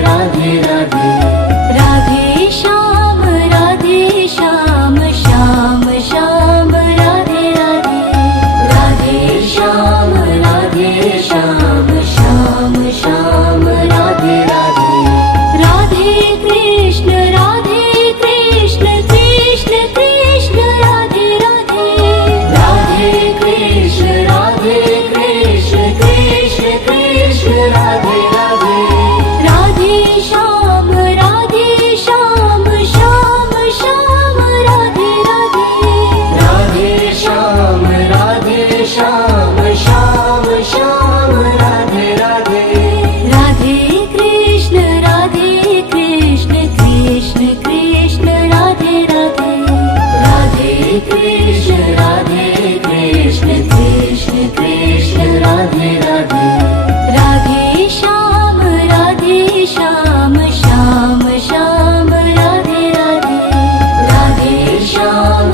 Radhe Radhe. Radhe Shyam Shyam Shyam Radhe Radhe. Radhe Shyam Shyam Shyam Radhe Radhe. Radhe Krishna Krishna Krishna Radhe Radhe. Radhe Krishna Krishna Krishna Radhe Radhe. Radhe Shyam Shyam Shyam Radhe Radhe. Radhe Shyam Shyam Shyam Radhe Radhe. Radhe Krishna Krishna Krishna Radhe Radhe. Radhe Krishna Krishna Krishna Radhe Radhe. Radhe Shyam Shyam Shyam Radhe Radhe. Radhe Shyam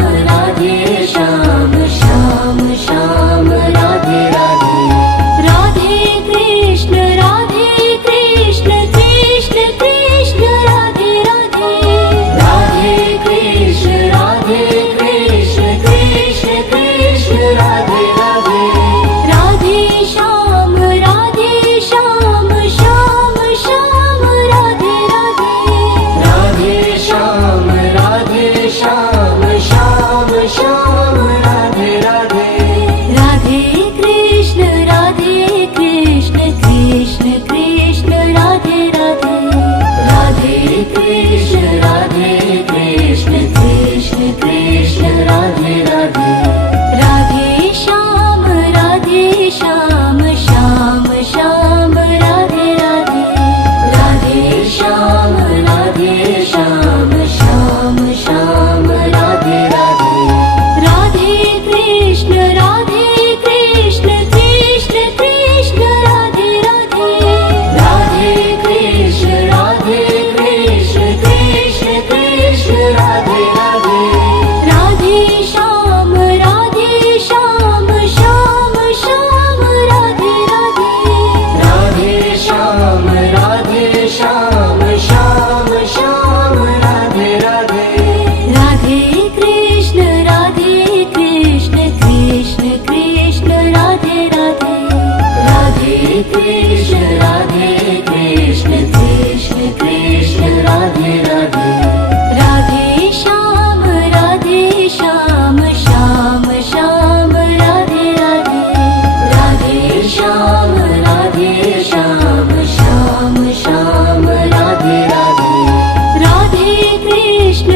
Shyam Shyam Radhe Radhe. Radhe Krishna Krishna Krishna Radhe Radhe. Radhe Krishna Krishna Krishna Radhe Radhe. Radhe Shyam Shyam Shyam Radhe Radhe. Radhe Shyam Shyam Shyam Radhe Radhe. Radhe Krishna Krishna Krishna Radhe Radhe. Radhe Krishna Krishna Krishna Radhe Radhe. Radhe Shyam Shyam Shyam Radhe Radhe. Radhe Shyam Shyam Shyam Radhe Radhe. Radhe Krishna Krishna Krishna Radhe Radhe. Radhe Krishna Krishna Krishna Radhe Radhe. Radhe Shyam Shyam Shyam Radhe Radhe. Radhe Shyam Shyam Shyam Radhe Radhe. Radhe Krishna Krishna Krishna Krishna Radhe Radhe. Radhe Shyam Shyam Shyam Shyam Radhe Radhe. Radhe Shyam Shyam Shyam Shyam Radhe Radhe. Radhe Krishna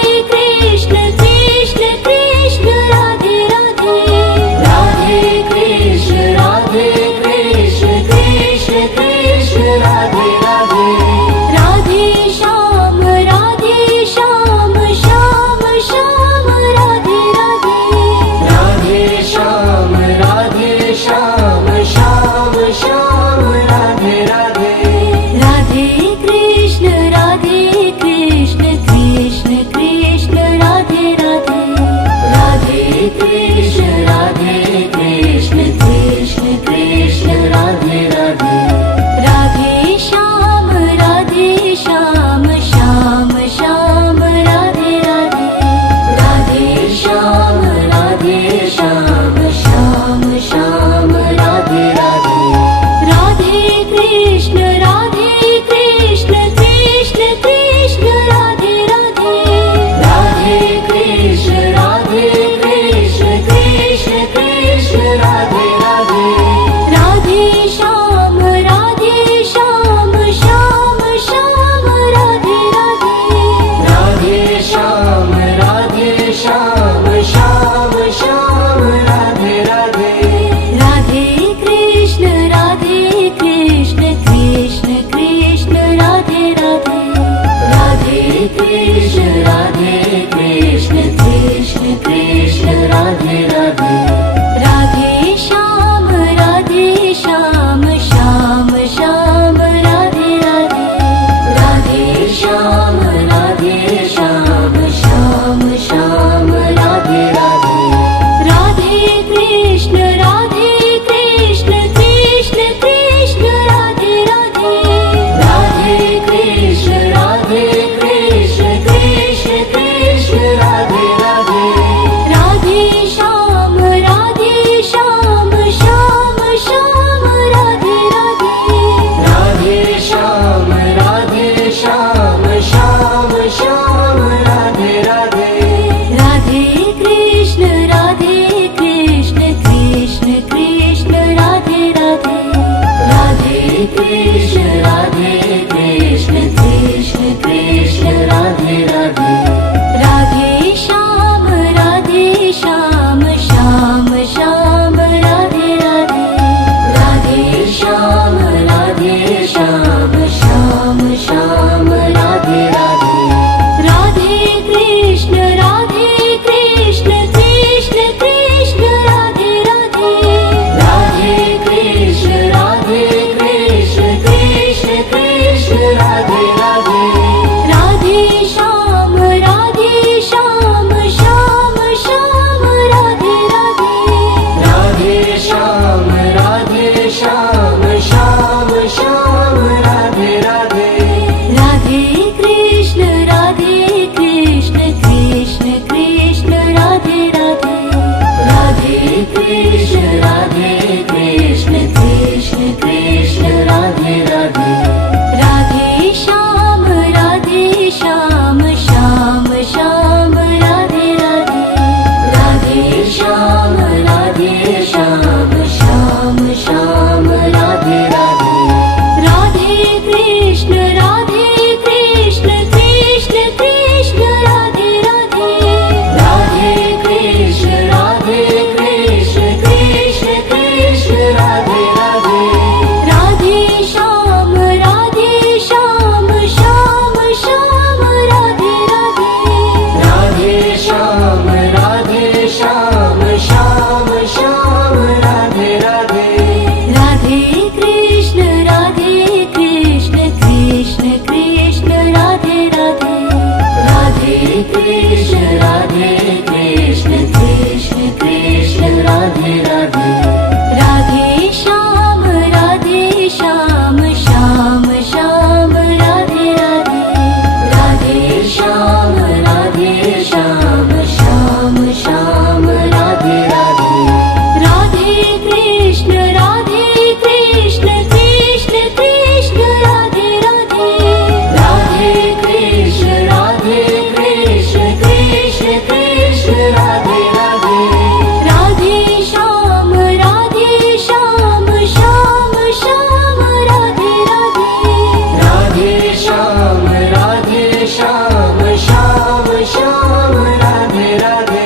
Krishna Krishna Krishna Radhe Radhe. Radhe Shyam Shyam Shyam Shyam Radhe Radhe. Radhe Krishna Krishna Krishna Krishna Radhe Radhe. Radhe Shyam Shyam Shyam Radhe Radhe. Radhe Krishna Shyam Shyam Shyam Radhe Radhe Radhe Krishna Krishna Krishna Radhe Radhe Radhe Krishna Krishna Krishna Radhe Radhe Radhe Shyam Shyam Shyam Radhe Radhe Radhe Shyam Shyam Shyam Radhe Radhe Radhe Krishna Krishna Krishna Radhe Radhe Radhe Krishna Krishna Krishna Radhe Radhe Radhe Shyam Shyam Shyam Radhe Radhe Radhe Shyam Shyam Shyam Radhe Radhe Radhe Krishna Krishna Krishna Radhe Radhe Radhe Krishna Krishna Krishna Radhe Radhe Radhe Shyam Shyam Shyam Radhe Radhe Radhe Shyam Shyam Shyam Radhe Radhe Radhe Krishna Krishna Krishna Radhe Radhe Radhe Krishna Krishna Krishna Radhe Radhe Radhe Shyam Shyam Shyam Radhe Radhe Radhe Shyam Shyam Shyam Radhe Radhe Radhe Krishna Krishna Krishna Radhe Radhe Radhe Krishna Krishna Krishna Radhe Radhe Radhe Shyam Shyam Shyam Radhe Radhe Radhe Shyam Shyam Shyam Radhe Radhe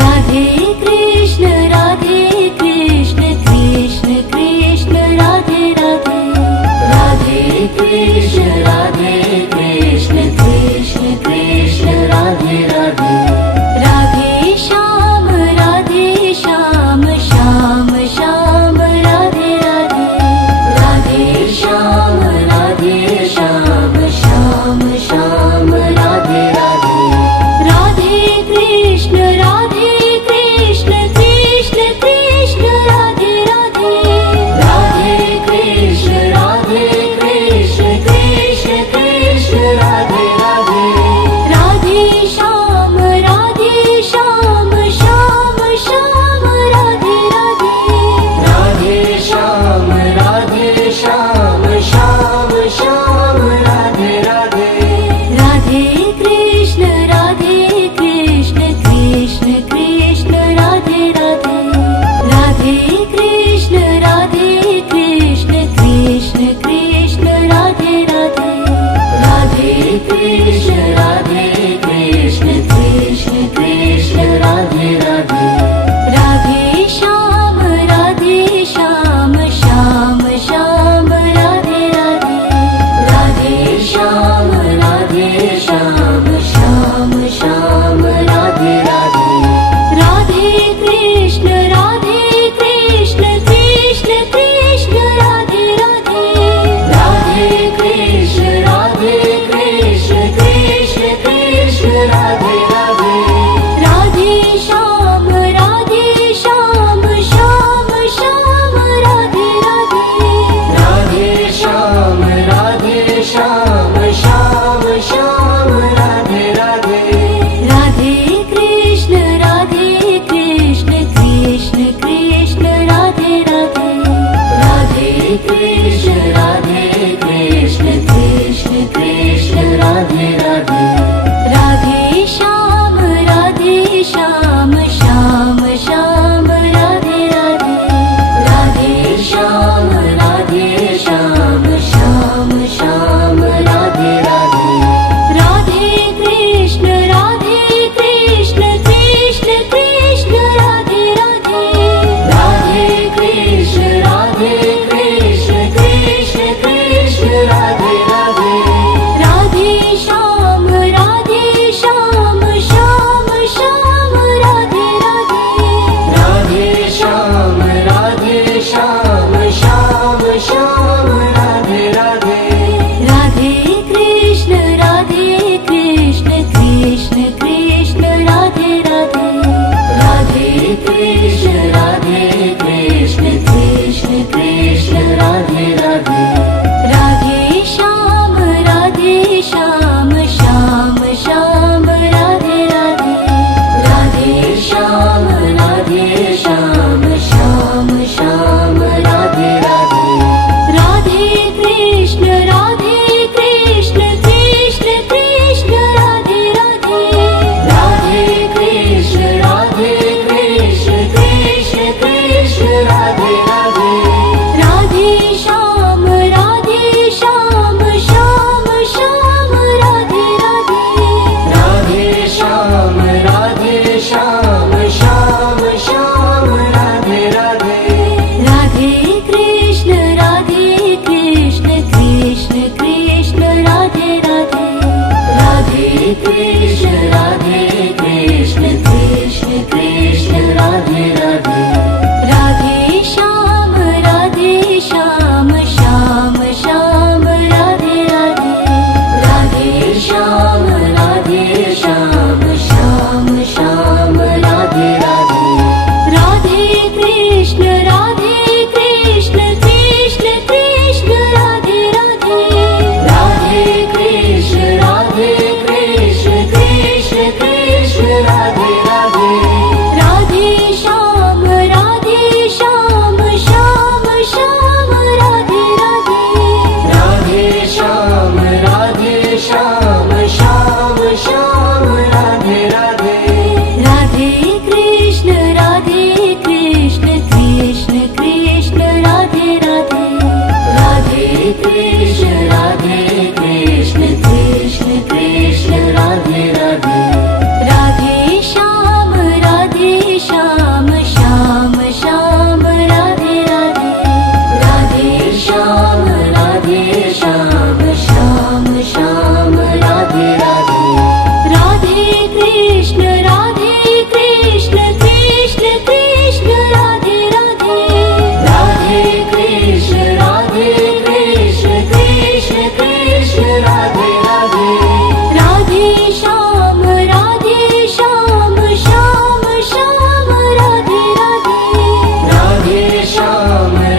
Radhe Krishna Krishna Krishna Radhe Radhe Radhe Krishna Krishna Krishna Radhe Radhe Radhe Shyam Shyam Shyam Radhe Radhe Radhe Shyam Shyam Shyam Radhe Radhe Radhe Krishna Krishna Krishna Radhe Radhe Radhe Krishna Krishna Krishna Radhe Radhe Radhe Shyam Shyam Shyam Radhe Radhe Radhe Shyam Shyam Shyam Radhe Radhe Radhe Krishna Krishna Krishna Radhe Radhe Radhe Krishna Krishna Krishna Radhe Radhe Radhe Krishna Krishna Krishna Radhe Radhe Radhe Shyam Shyam Shyam Radhe Radhe Radhe Shyam Shyam Shyam Radhe Radhe Radhe Krishna Krishna Krishna Radhe Radhe Radhe Krishna Krishna Krishna Radhe Radhe Radhe Shyam Shyam Shyam Radhe Radhe Radhe Shyam Shyam Shyam Radhe Radhe Radhe Krishna Krishna Krishna Radhe Radhe Radhe Krishna Krishna Krishna Radhe Radhe Radhe Shyam Shyam Shyam Radhe Radhe Radhe Shyam Shyam Shyam Radhe Radhe Radhe Krishna Krishna Krishna Radhe Radhe Radhe Krishna Krishna Krishna Radhe Radhe Radhe Shyam Shyam Shyam Radhe Radhe Radhe Shyam Shyam Shyam Radhe Radhe Radhe Krishna Krishna Krishna Radhe Radhe Radhe Krishna Krishna Krishna Radhe Radhe Radhe Shyam Shyam Shyam Radhe Radhe Radhe Shyam Shyam Shyam Radhe Radhe Radhe Krishna Krishna Krishna Radhe Radhe Radhe Krishna Krishna Krishna Radhe Radhe Radhe Shyam Shyam Shyam Radhe Radhe Radhe Shyam Shyam Shyam Radhe Radhe Radhe Krishna Krishna Krishna Radhe Radhe Radhe Krishna Krishna Krishna Radhe Radhe Radhe Shyam Shyam Shyam Radhe Radhe Radhe Shyam Shyam Shyam Radhe Radhe Radhe Krishna Krishna Krishna Radhe Radhe Radhe Krishna Krishna Krishna Radhe Radhe Radhe Shyam Shyam Shyam Radhe Radhe Radhe Shyam Shyam Shyam Radhe Radhe Radhe Krishna Krishna Krishna Radhe Radhe Radhe Krishna Krishna Krishna Radhe Radhe Radhe Shyam Shyam Shyam Radhe Radhe Radhe Shyam Shyam Shyam Radhe Radhe Radhe Krishna Krishna Krishna Radhe Radhe Radhe Krishna Krishna Krishna Radhe Radhe Radhe Shyam Shyam Radhe Radhe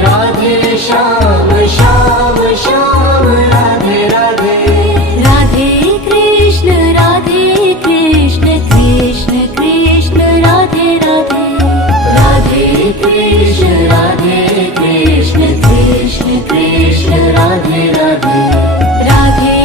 Radhe Shyam Shyam Radhe Radhe Radhe Krishna Krishna Krishna Radhe Radhe Radhe Krishna Krishna Krishna Radhe Radhe Radhe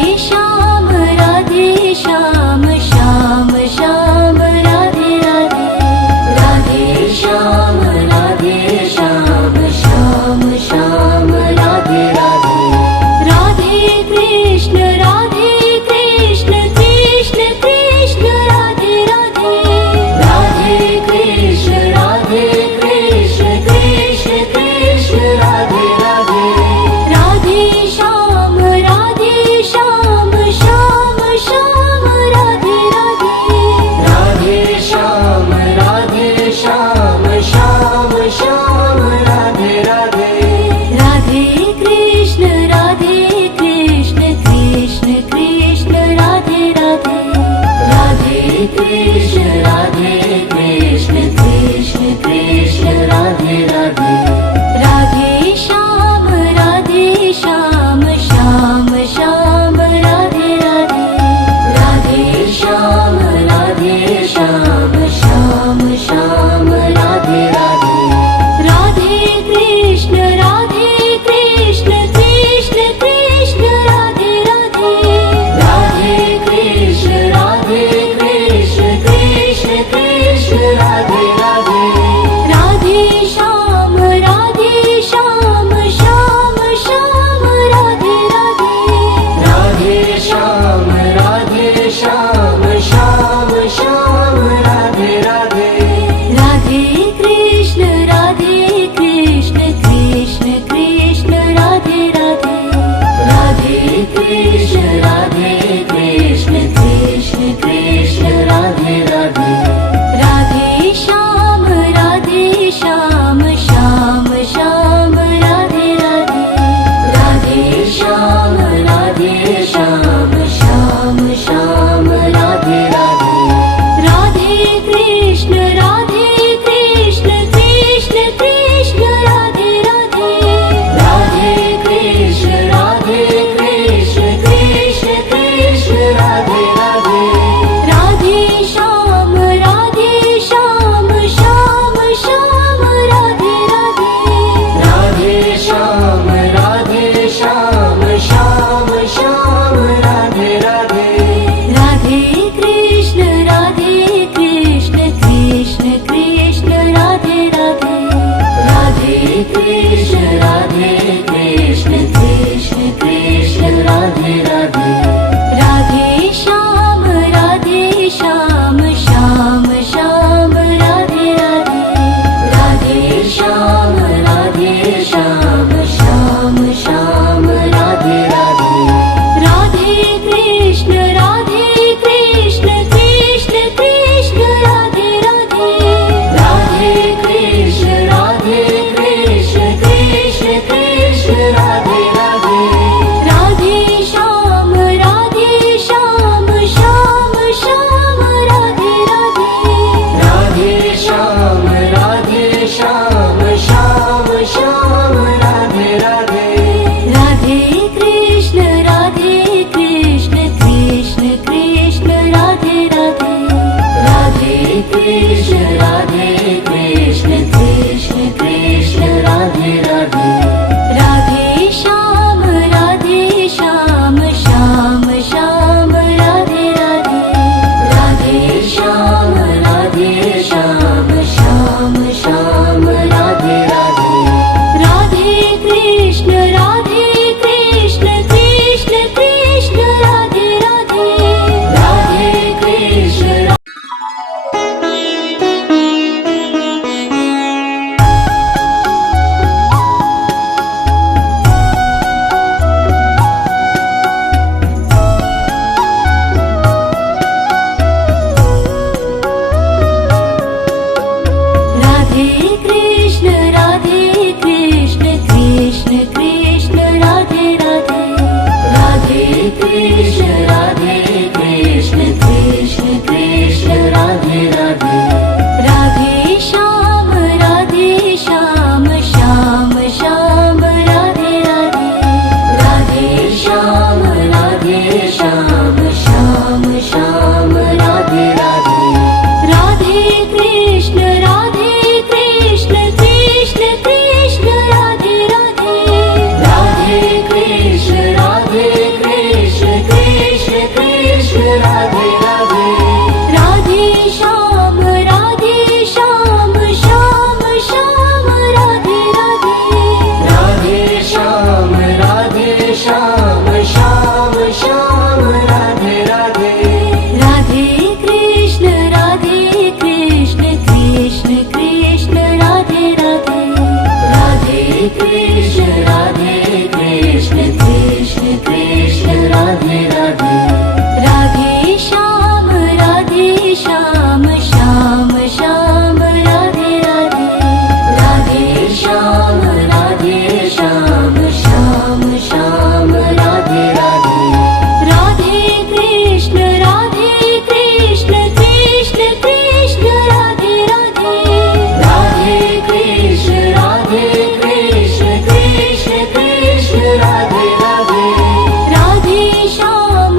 Shyam Shyam Shyam Radhe Radhe Radhe Krishna Krishna Krishna Radhe Radhe Radhe Krishna Krishna Krishna Radhe Radhe Radhe Shyam Shyam Shyam Radhe Radhe Radhe Shyam Shyam Shyam Radhe Radhe Radhe Krishna Krishna Krishna Krishna Radhe Radhe Radhe Krishna Krishna Krishna Radhe Radhe Radhe Shyam Shyam Shyam Radhe Radhe Radhe Shyam Shyam Shyam Radhe Radhe Radhe Krishna Krishna Krishna Radhe Radhe Radhe Krishna Krishna Krishna Radhe Radhe Radhe Shyam Shyam Shyam Radhe Radhe Radhe Shyam Shyam Shyam Radhe Radhe Radhe Krishna Krishna Krishna Radhe Radhe Radhe Krishna Krishna Krishna Radhe Radhe Radhe Shyam Shyam Shyam Radhe Radhe Radhe Shyam Shyam Shyam Radhe Radhe Radhe Krishna Krishna Krishna Radhe Radhe Radhe Krishna Radhe Krishna Krishna Krishna Radhe Radhe Radhe Krishna Krishna Krishna Radhe Radhe Radhe Shyam Shyam Shyam Radhe Radhe Radhe Shyam Shyam Shyam Radhe Radhe Radhe Krishna Krishna Krishna Radhe Radhe Radhe Krishna Krishna Krishna Radhe Radhe Radhe Shyam Shyam Shyam Shyam Radhe Radhe Radhe Krishna Krishna Krishna Krishna Radhe Radhe Radhe Krishna Krishna Krishna Krishna Radhe Radhe Radhe Krishna Krishna Krishna Krishna Radhe Radhe Radhe Krishna Krishna Krishna Krishna Radhe Radhe Radhe Shyam Shyam Radhe Radhe Radhe Shyam Shyam Shyam Radhe Radhe Radhe Krishna Krishna Krishna Radhe Radhe Radhe Krishna Krishna Krishna Radhe Radhe Radhe Shyam Shyam Shyam Radhe Radhe Radhe Shyam Shyam Shyam Radhe Radhe Radhe Krishna Krishna Krishna Radhe Radhe Radhe Krishna Krishna Krishna Radhe Radhe Radhe Shyam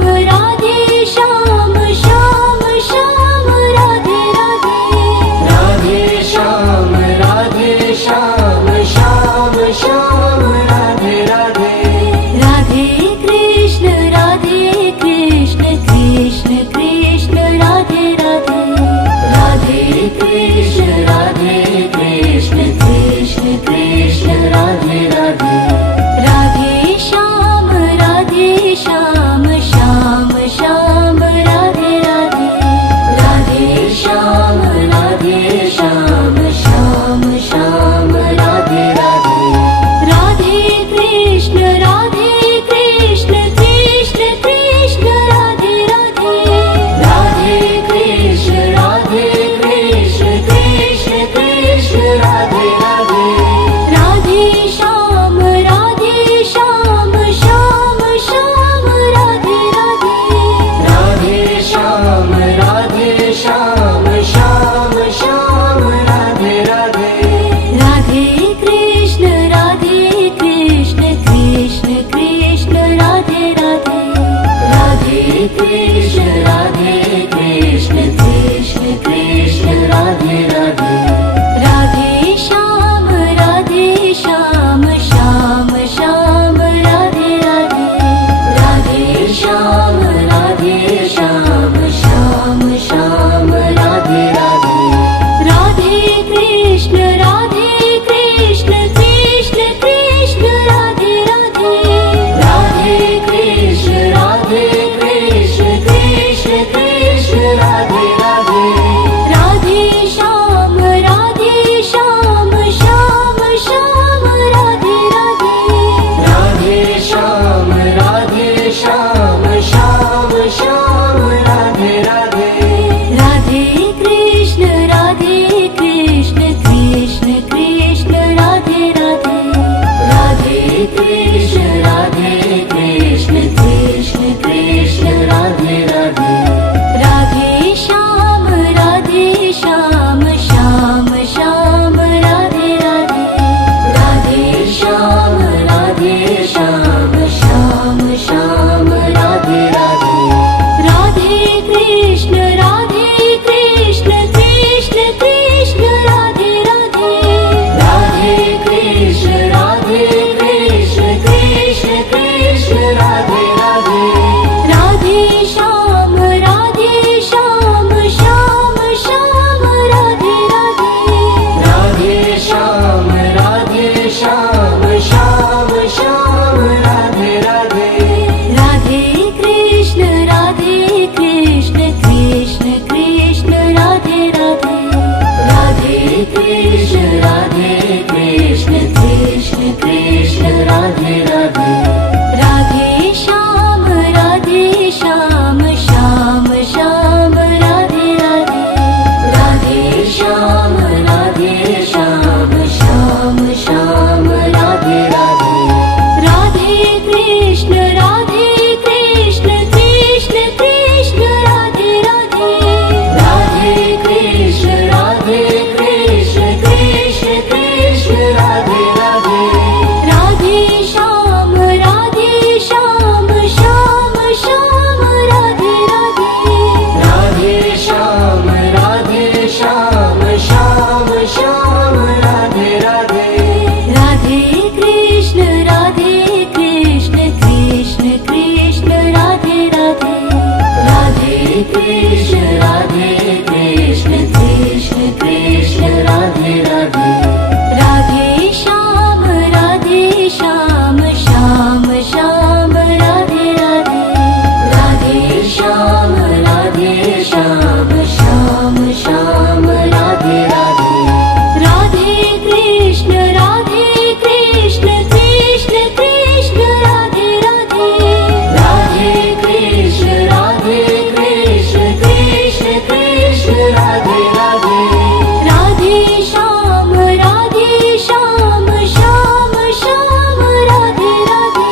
Krishna Krishna Krishna Radhe Radhe Radhe Shyam Shyam Shyam Radhe Radhe Radhe Shyam Shyam Shyam Radhe Radhe Radhe Krishna Krishna Krishna Radhe Radhe Radhe Krishna Krishna Krishna Radhe Radhe Radhe Shyam Shyam Shyam Radhe Radhe Radhe Shyam Shyam Shyam Radhe Radhe Radhe Krishna Krishna Krishna Radhe Radhe Radhe Krishna Krishna Krishna Radhe Radhe Radhe Shyam Shyam Shyam Radhe Radhe Radhe Shyam Shyam Shyam Radhe Radhe Radhe Krishna Krishna Krishna Radhe Radhe Radhe Krishna Krishna Krishna Radhe Radhe Radhe Shyam Shyam Shyam Radhe Radhe Radhe Shyam Shyam Shyam Radhe Radhe Radhe Krishna Krishna Krishna Radhe Radhe Radhe Krishna Krishna Krishna Radhe Radhe Radhe Shyam Shyam Shyam Radhe Radhe Radhe Shyam Shyam Shyam Radhe Radhe Radhe Krishna Krishna Krishna Radhe Radhe Radhe Krishna Krishna Krishna Radhe Radhe Radhe Shyam Shyam Shyam Radhe Radhe Radhe Shyam Shyam Shyam Radhe Radhe Radhe Krishna Krishna Krishna Radhe Radhe Radhe Krishna Krishna Krishna Radhe Radhe Radhe Shyam Shyam Shyam Radhe Radhe Radhe Shyam Shyam Shyam Radhe Radhe Radhe Krishna Krishna Krishna Radhe Radhe Radhe Krishna Krishna Krishna Radhe Radhe Radhe Shyam Shyam Shyam Radhe Radhe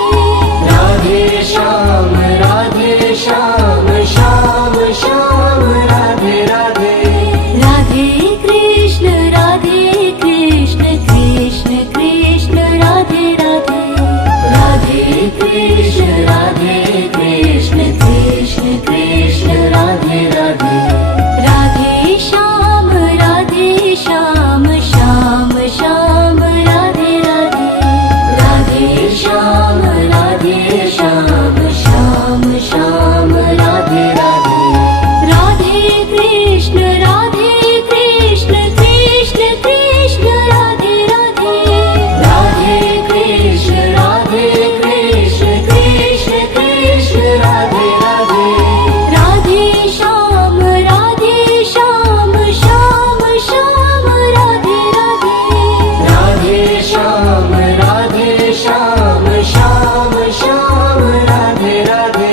Radhe Shyam Shyam Shyam Radhe Radhe Radhe Krishna Krishna Krishna Radhe Radhe Radhe Krishna Krishna Krishna Radhe Radhe Radhe Shyam Shyam Shyam Radhe Radhe Radhe Shyam Shyam Shyam Radhe Radhe Radhe Krishna Krishna Krishna Radhe Radhe Radhe Krishna Krishna Krishna Radhe Radhe Radhe Shyam Shyam Shyam Radhe Radhe Radhe Shyam Shyam Shyam Radhe Radhe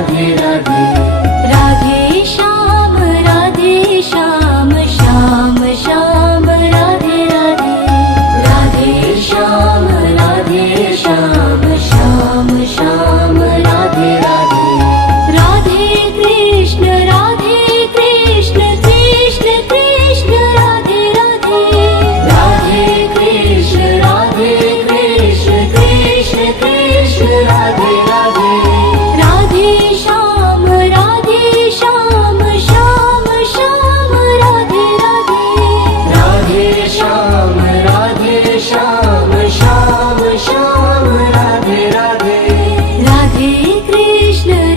Radhe Radhe Radhe Shyam Shyam Shyam Radhe Radhe Radhe Shyam Shyam Shyam Radhe Radhe Radhe Krishna Krishna Krishna Radhe Radhe Radhe Krishna Krishna Krishna Radhe Radhe Radhe Shyam Shyam Shyam Radhe Radhe Radhe Shyam Shyam Shyam Radhe Radhe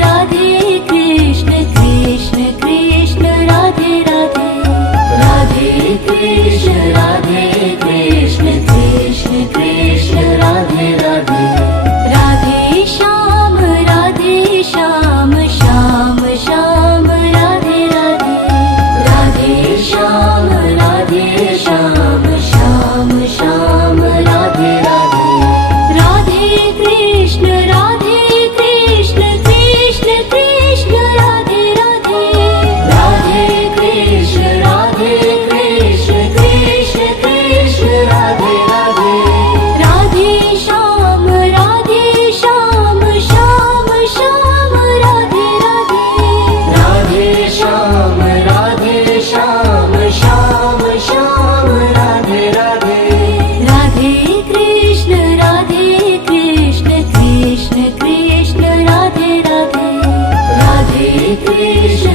Radhe Krishna Krishna Krishna Radhe Radhe Radhe Krishna Krishna Krishna Radhe Radhe Radhe Shyam Shyam Shyam Radhe Radhe Radhe Shyam Shyam Shyam Radhe Radhe Radhe Krishna Krishna Krishna Radhe Radhe Radhe Krishna Krishna Krishna Radhe Radhe Radhe Shyam Shyam Radhe Radhe Radhe Shyam Shyam Radhe Radhe Radhe Krishna Krishna Krishna Radhe Radhe Radhe Krishna